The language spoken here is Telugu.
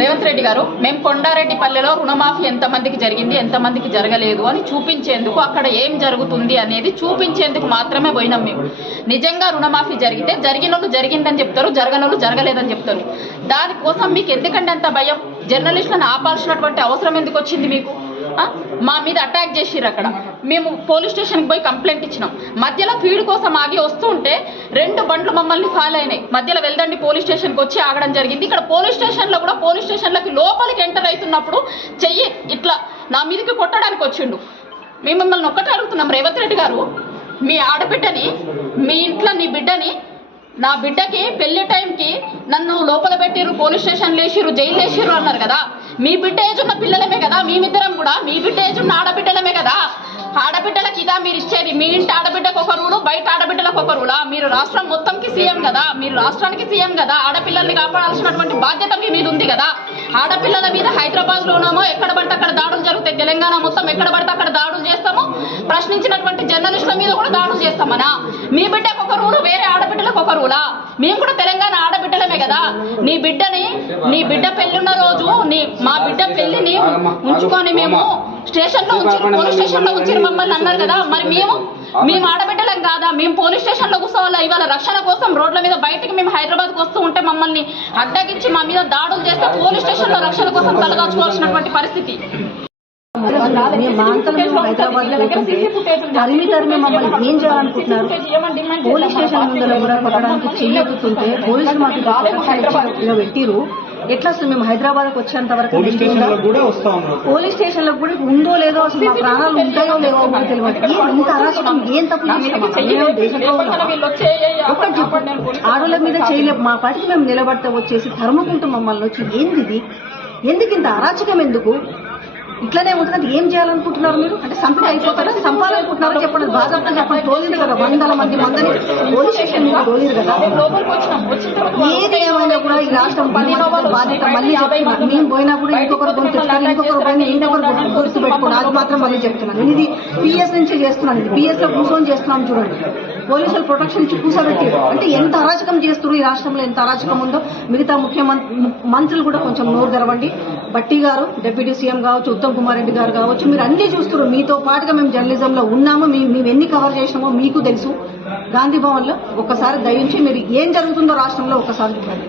రేవంత్ రెడ్డి గారు మేము కొండారెడ్డిపల్లెలో రుణమాఫీ ఎంతమందికి జరిగింది ఎంతమందికి జరగలేదు అని చూపించేందుకు అక్కడ ఏం జరుగుతుంది అనేది చూపించేందుకు మాత్రమే పోయినాం మేము. నిజంగా రుణమాఫీ జరిగితే జరిగినోళ్ళు జరిగిందని చెప్తారు, జరగనోళ్ళు జరగలేదని చెప్తారు. దానికోసం మీకు ఎందుకంటే అంత భయం? జర్నలిస్టులను ఆపాల్సినటువంటి అవసరం ఎందుకు వచ్చింది మీకు? మా మీద అటాక్ చేసిర్రు. అక్కడ మేము పోలీస్ స్టేషన్కి పోయి కంప్లైంట్ ఇచ్చినాం. మధ్యలో ఫీడ్ కోసం ఆగి వస్తూ ఉంటే 2 బండ్లు మమ్మల్ని ఫాలో అయినాయి. మధ్యలో వెళ్దండి పోలీస్ స్టేషన్కి వచ్చి ఆగడం జరిగింది. ఇక్కడ పోలీస్ స్టేషన్లో కూడా పోలీస్ స్టేషన్లకి లోపలికి ఎంటర్ అవుతున్నప్పుడు చెయ్యి ఇట్లా నా మీదకి కొట్టడానికి వచ్చిండు. మేము మిమ్మల్ని ఒక్కటే అడుగుతున్నాం, రేవంత్ రెడ్డి గారు, మీ ఆడబిడ్డని, మీ ఇంట్లో నీ బిడ్డని, నా బిడ్డకి పెళ్లి టైంకి నన్ను లోపల పెట్టిర్రు, పోలీస్ స్టేషన్ లేచిర్రు, జైలు లేచిర్రు అన్నారు కదా. మీ బిడ్డ ఏజ్ ఉన్న పిల్లలమే కదా, మేమిద్దరం కూడా మీ బిడ్డ ఏజ్ ఉన్న ఆడబిడ్డలమే కదా. ఆడబిడ్డలకు ఇదా మీరు ఇచ్చేది? మీ ఇంటి ఆడబిడ్డకు ఒక రూలు, బయట ఆడబిడ్డలకు ఒక రూలా? మీరు రాష్ట్రం మొత్తంకి సీఎం కదా, మీరు రాష్ట్రానికి సీఎం కదా. ఆడపిల్లల్ని కాపాడాల్సినటువంటి బాధ్యత మీ మీద ఉంది కదా. ఆడపిల్లల మీద హైదరాబాద్లోనేమో ఎక్కడ పడితే అక్కడ దాడులు జరుగుతాయి, తెలంగాణ మొత్తం ఎక్కడ పడితే అక్కడ దాడులు చేస్తాము, ప్రశ్నించినటువంటి జర్నలిస్టుల మీద కూడా దాడులు చేస్తామనా? మీ బిడ్డకు ఒక రూలు, వేరే ఆడబిడ్డలకు ఒక రూలా? మేము కూడా తెలంగాణ ఆడబిడ్డలమే కదా. నీ బిడ్డ పెళ్ళిన్న రోజు మా బిడ్డ పెళ్లిని ఉంచుకొని మేము స్టేషన్లో ఉంచి, పోలీస్ స్టేషన్లో ఉంచి మమ్మల్ని అన్నారు కదా. మరి మేము ఆడబిడ్డలం కాదా? మేము పోలీస్ స్టేషన్లో కూర్చోవాలా? ఇవాళ రక్షణ కోసం రోడ్ల మీద బయటికి మేము హైదరాబాద్కి వస్తూ ఉంటే మమ్మల్ని అడ్డగించి మా మీద దాడులు చేస్తే పోలీస్ స్టేషన్లో రక్షణ కోసం తలదాచుకోవాల్సినటువంటి పరిస్థితి. తరిమి మమ్మల్ని ఏం చేయాలనుకుంటున్నారు? పోలీస్ స్టేషన్ ముందర కూడా కొట్టడానికి చెయ్యెత్తుతుంటే పోలీసులు మాకు ఇలా పెట్టిరు. ఎట్లా అసలు మేము హైదరాబాద్కి వచ్చేంత వరకు పోలీస్ స్టేషన్ లో కూడా ఉందో లేదో, అసలు మా ప్రాణాలు ఉంటాయో లేవో కూడా తెలియదు. ఇంత అరాచకం ఏం తప్పు చేస్తాం? దేశంలో ఒకటి ఆడోళ్ళ మీద చేయలేము, మా పాటికి మేము నిలబడితే వచ్చేసి తరుముకుంటాం మమ్మల్ని వచ్చి. ఏంది ఎందుకు ఇంత అరాచకం? ఎందుకు ఇట్లనే ఉంటుంది? ఏం చేయాలనుకుంటున్నారు మీరు? అంటే సంపిక అయిపోతారా? సంపాలనుకుంటున్నారో చెప్పండి, బాధ్యత చెప్పండి. తోలింది కదా, 100 మందిని పోలీస్ స్టేషన్ మీద తోలిరు కదా. ఏది ఏమైనా కూడా ఈ రాష్ట్రం బాధ్యత మళ్ళీ చెప్తున్నాను. మేము పోయినా కూడా ఇంకొకరు గుర్తిస్తారు, ఇంకొకరు పోయినా ఇంకొకరు గుర్తు పెట్టుకోండి. అది మాత్రం మళ్ళీ చెప్తున్నాను. ఇది పిఎస్ నుంచి చేస్తున్నాను, ఇది పిఎస్ లో కూర్చొని చేస్తున్నాం. చూడండి, పోలీసులు ప్రొటెక్షన్ ఇచ్చి కూర్చోబెట్టారు. అంటే ఎంత అరాచకం చేస్తున్నారు ఈ రాష్ట్రంలో, ఎంత అరాచకం ఉందో. మిగతా మంత్రులు కూడా కొంచెం నోరు తెరవండి. బట్టి గారు, డిప్యూటీ సీఎం కావచ్చు, ఉత్తమ్ కుమార్ రెడ్డి గారు కావచ్చు, మీరు అన్ని చూస్తున్నారు. మీతో పాటుగా మేము జర్నలిజంలో ఉన్నాము, మేము ఎన్ని కవర్ చేసినామో మీకు తెలుసు. గాంధీ భవన్ లో ఒక్కసారి దయించి మీరు ఏం జరుగుతుందో రాష్ట్రంలో ఒక్కసారి చూడండి.